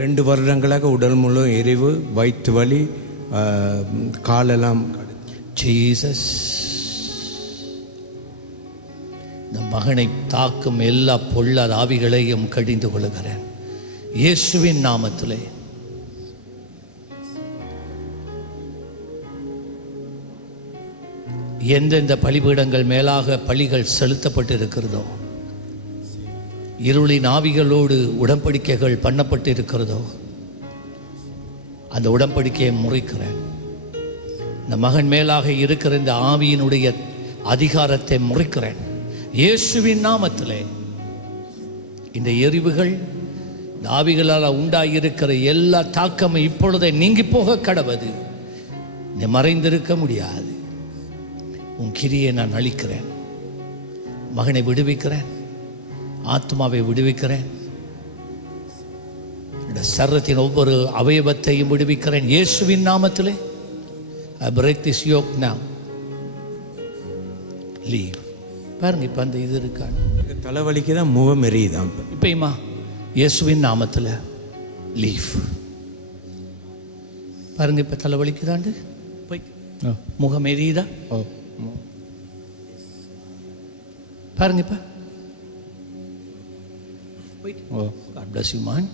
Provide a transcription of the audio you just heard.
ரெண்டு வருடங்களாக உடல் முழு எரிவு வயிற்று வலி காலெல்லாம் ஜீசஸ் இந்த மகனை தாக்கும் எல்லா பொல்லாத ஆவிகளையும் கடிந்து கொள்கிறேன் இயேசுவின் நாமத்திலே. எந்தெந்த பலிபீடங்கள் மேலாக பலிகள் செலுத்தப்பட்டு இருக்கிறதோ இருளின் ஆவிகளோடு உடன்படிக்கைகள் பண்ணப்பட்டு இருக்கிறதோ அந்த உடன்படிக்கையை முறைக்கிறேன். இந்த மகன் மேலாக இருக்கிற இந்த ஆவியினுடைய அதிகாரத்தை முறைக்கிறேன். இயேசுவின் நாமத்திலே. இந்த எரிவுகள் இந்த ஆவிகளால் உண்டாகியிருக்கிற எல்லா தாக்கமும் இப்பொழுதே நீங்கி போக கடவது. நீ மறைந்திருக்க முடியாது. உன் கிரியை நான் அழிக்கிறேன். மகனை விடுவிக்கிறேன். ஆத்மாவை விடுவிக்கிறேன். இந்த சர்வத்தின் ஒவ்வொரு அவயவத்தையும் விடுவிக்கிறேன். இயேசுவின் நாமத்திலே. I break this yoke now. Leave. பாருங்க இப்போ அந்த இது இருக்கான்னு தலைவலிக்கு தான் முகம் எரியுதான் இப்போ இப்பயுமா? இயேசுவின் நாமத்தில். லீவ் பாருங்க இப்போ தலைவலிக்குதாண்டு? போய். முகம் எரியுதா? ஓ. பாருங்க இப்போ. ஓ God bless you, man.